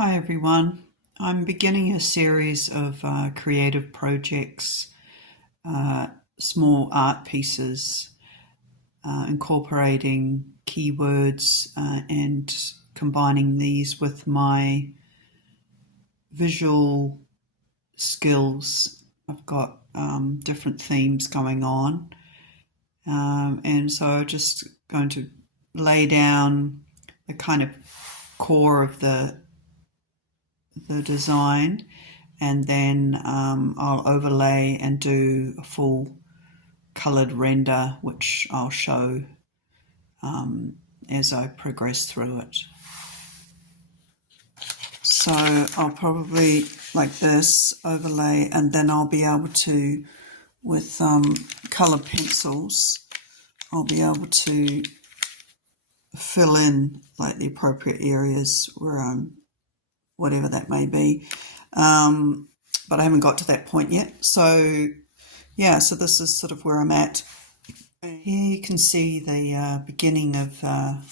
Hi everyone. I'm beginning a series of creative projects, uh, small art pieces, incorporating keywords and combining these with my visual skills. I've got different themes going on, and so I'm just going to lay down the kind of core of the design, and then I'll overlay and do a full coloured render, which I'll show as I progress through it. So I'll probably, like this, overlay, and then I'll be able to, with colour pencils, I'll be able to fill in like the appropriate areas where I'm, whatever that may be. But I haven't got to that point yet. So yeah, so this is sort of where I'm at. Here you can see the beginning of the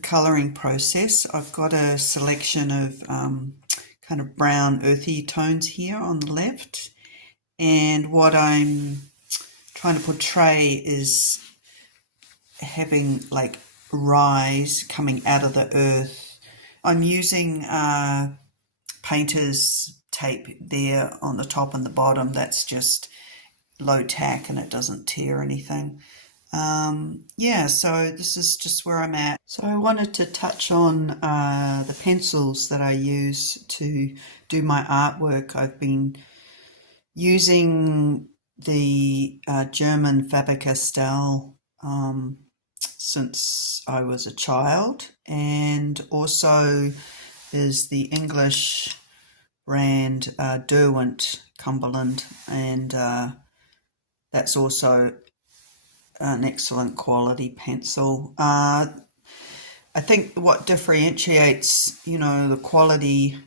colouring process. I've got a selection of kind of brown earthy tones here on the left, and what I'm trying to portray is having like rise coming out of the earth. I'm using painter's tape there on the top and the bottom. That's just low tack and it doesn't tear anything. Yeah, so this is just where I'm at. So I wanted to touch on the pencils that I use to do my artwork. I've been using the German Faber-Castell since I was a child, and also is the English brand Derwent Cumberland, and that's also an excellent quality pencil. I think what differentiates, the quality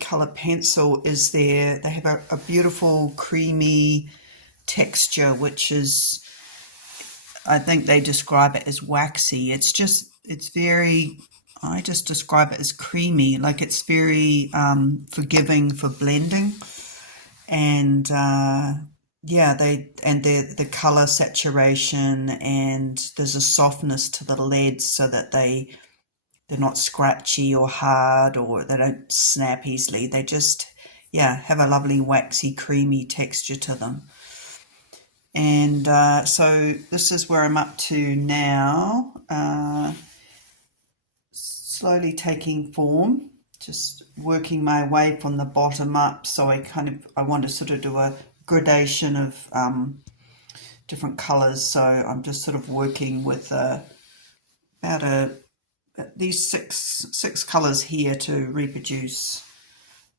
colour pencil is they have a beautiful creamy texture, which is, I think they describe it as waxy. It's very, I just describe it as creamy, like it's very forgiving for blending. And yeah, the color saturation, and there's a softness to the leads so that they're not scratchy or hard, or they don't snap easily. They just, yeah, have a lovely waxy creamy texture to them. And so this is where I'm up to now, slowly taking form, just working my way from the bottom up. So I want to sort of do a gradation of different colors. So I'm just sort of working with these six colors here to reproduce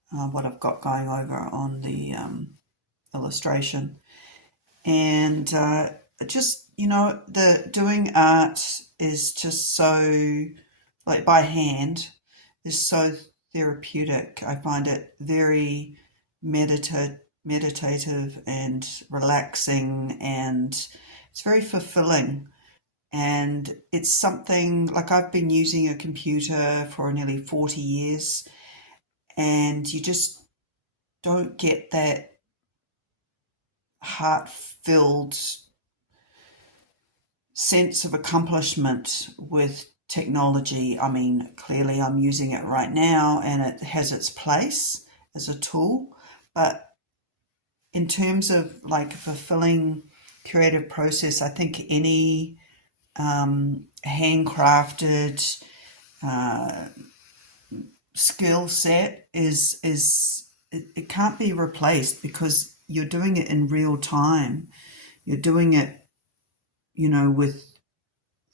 what I've got going over on the illustration. And just, the doing art is just so, like by hand, is so therapeutic. I find it very meditative and relaxing, and it's very fulfilling. And it's something, like, I've been using a computer for nearly 40 years, and you just don't get that heart-filled sense of accomplishment with technology. I mean, clearly I'm using it right now and it has its place as a tool, but in terms of like fulfilling creative process, I think any handcrafted skill set it can't be replaced, because you're doing it in real time. You're doing it,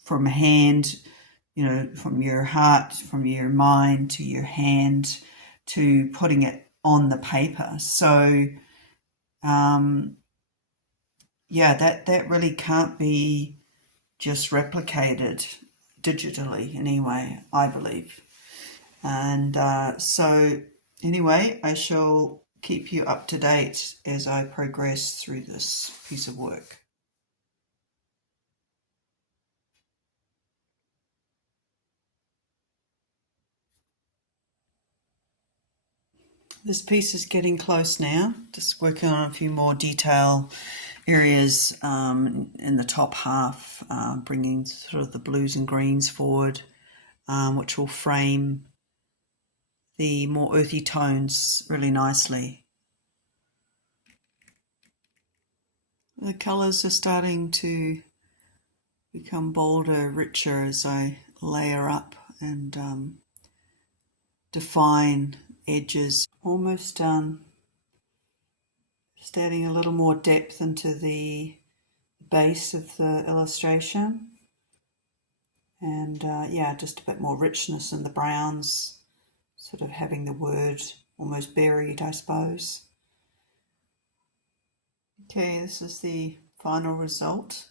from hand, from your heart, from your mind to your hand, to putting it on the paper. So, yeah, that really can't be just replicated digitally anyway, I believe. And so anyway, I shall keep you up to date as I progress through this piece of work. This piece is getting close now. Just working on a few more detail areas in the top half, bringing sort of the blues and greens forward, which will frame the more earthy tones really nicely. The colours are starting to become bolder, richer as I layer up and define edges. Almost done. Just adding a little more depth into the base of the illustration. And yeah, just a bit more richness in the browns, sort of having the word almost buried, I suppose. Okay, this is the final result.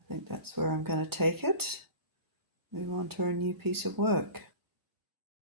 I think that's where I'm going to take it. Move on to a new piece of work.